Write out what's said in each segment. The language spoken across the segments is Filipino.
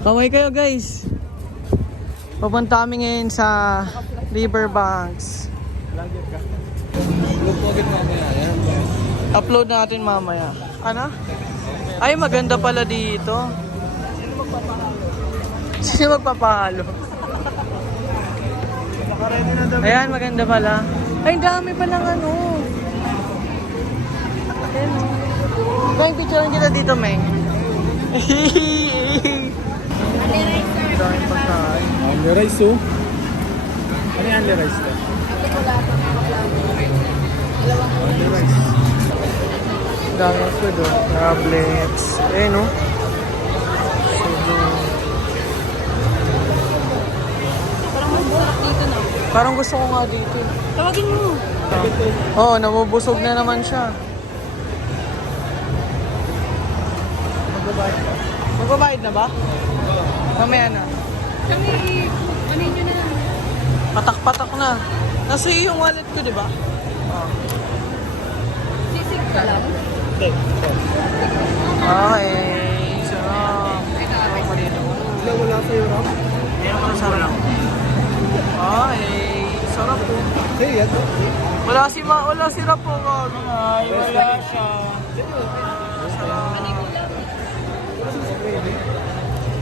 Kaway kayo guys. Papunta kami ngayon sa Riverbanks. Upload natin mamaya. Ano? Ay, maganda pala dito. Sino magpapahalo? Ayan, maganda pala. Ay, dami palang ano. Ayan o. Kaya picture kita dito, Meng. Daming pagkain. Only rice oh. Ano yung only rice ka? Only rice. Daming food o. Tablets. Ayan o. Parang gusto ko nga dito. Tawagin mo. Oo, namubusog na naman siya. Magbabayad na ba? Mamaya na. Kami, ano nyo na lang. Patak-patak na. Nasa iyo yung wallet ko, di ba? Sisig ka lang. Okay. Sarap. Sarap pa dito. Wala sa'yo, Rob? Meron ka sarap. Okay. Sarap po. Hey, yan. Wala si Rap po. Ay, wala siya.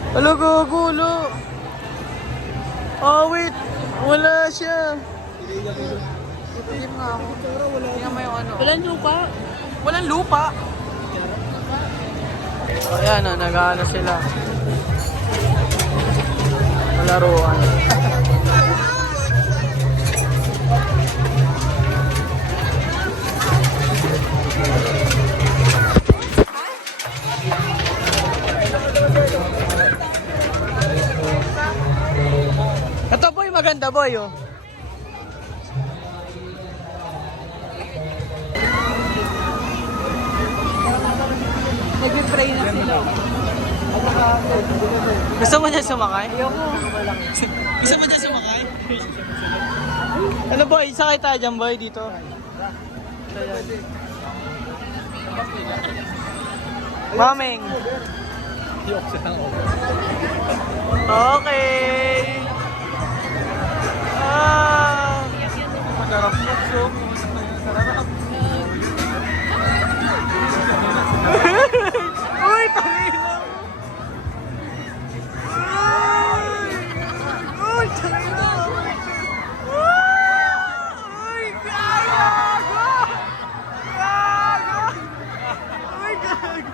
Hello, gugulo. Oh, wait. Wala siya. Tingin nga ako. Tingnan mo yung ano. Walang lupa. Walang lupa. Ayan na, nag-ano sila. Malaruan. Ito boy, maganda boy oh. Nag-pray na sila. Gusto mo niya sumakay? Gusto mo niya sumakay? Ano boy, sakay tayo dyan boy dito. Maming. Okay. Masarap mo, so. Masarap. Uy, tangina mo. Uy, tangina mo. Uy, gago. Gago. Uy, gago.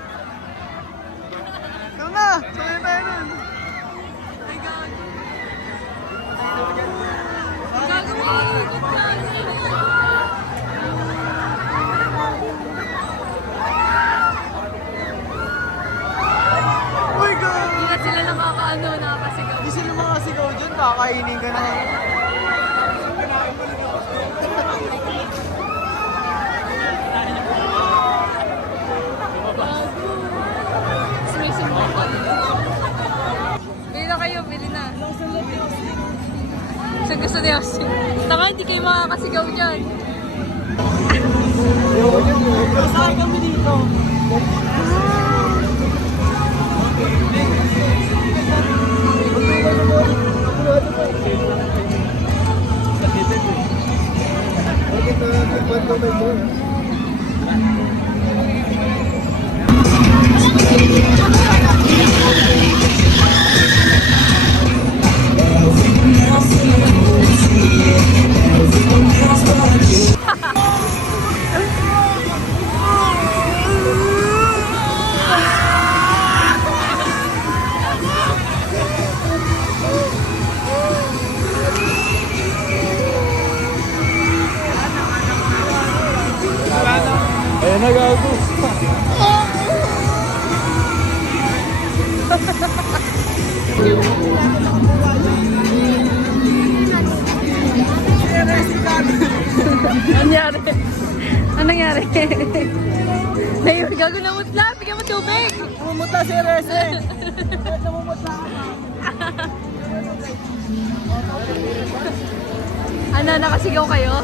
Ikaw na, sabay tayo nun. Ay, gago. Gago mo. Uy, gago. Hindi na sila nakakasigaw. Hindi sila makasigaw dyan, kakainin ka na. Bili na kayo, bili na. Sa gusto ni Austin. Taka, hindi kayo makakasigaw dyan. Masakay kami dito. Ayan na, gago. Nangyari? Anong nangyari? Gago namutla, bigyan mo tubig. Namumutla si Rese. Namumutla ka. Ano, nakasigaw kayo?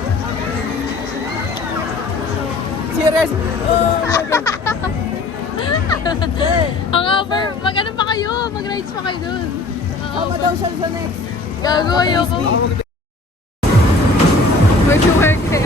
Si Rese. Oh my God. Ang offer, mag-ano pa kayo? Mag-rides pa Sama kayo dun. Sama daw siya sa next. Gago, ayoko. Where'd you work eh?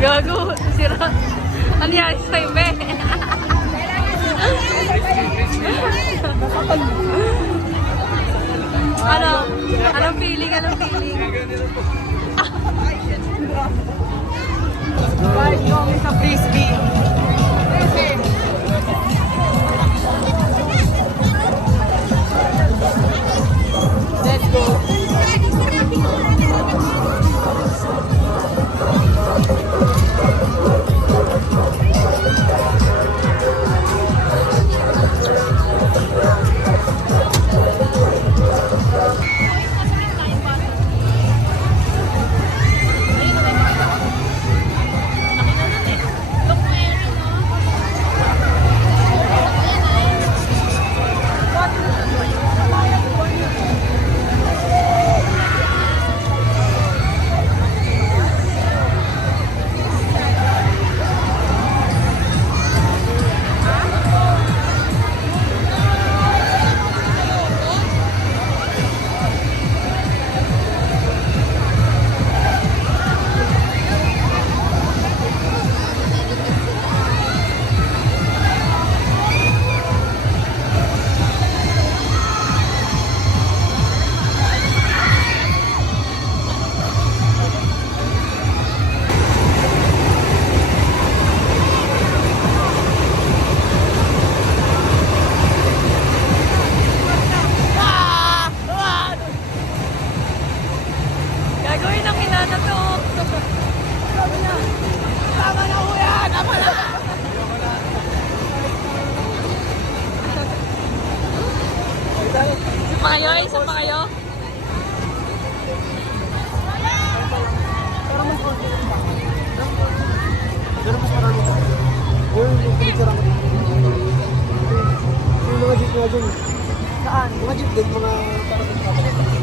Gago, sira. Ano yan? Sa'yo, be? Ano? Anong feeling? Anong feeling? Guys, kami sa frisbee. Let's go. Gagawin ng ina na to. Tama na kuya! Tama na! Isa pa kayo? Isa pa kayo? Pero mas marami ka. Uy, picture ako dito. Yung mga jeep nga dyan. Saan? Mga jeep din, mga parang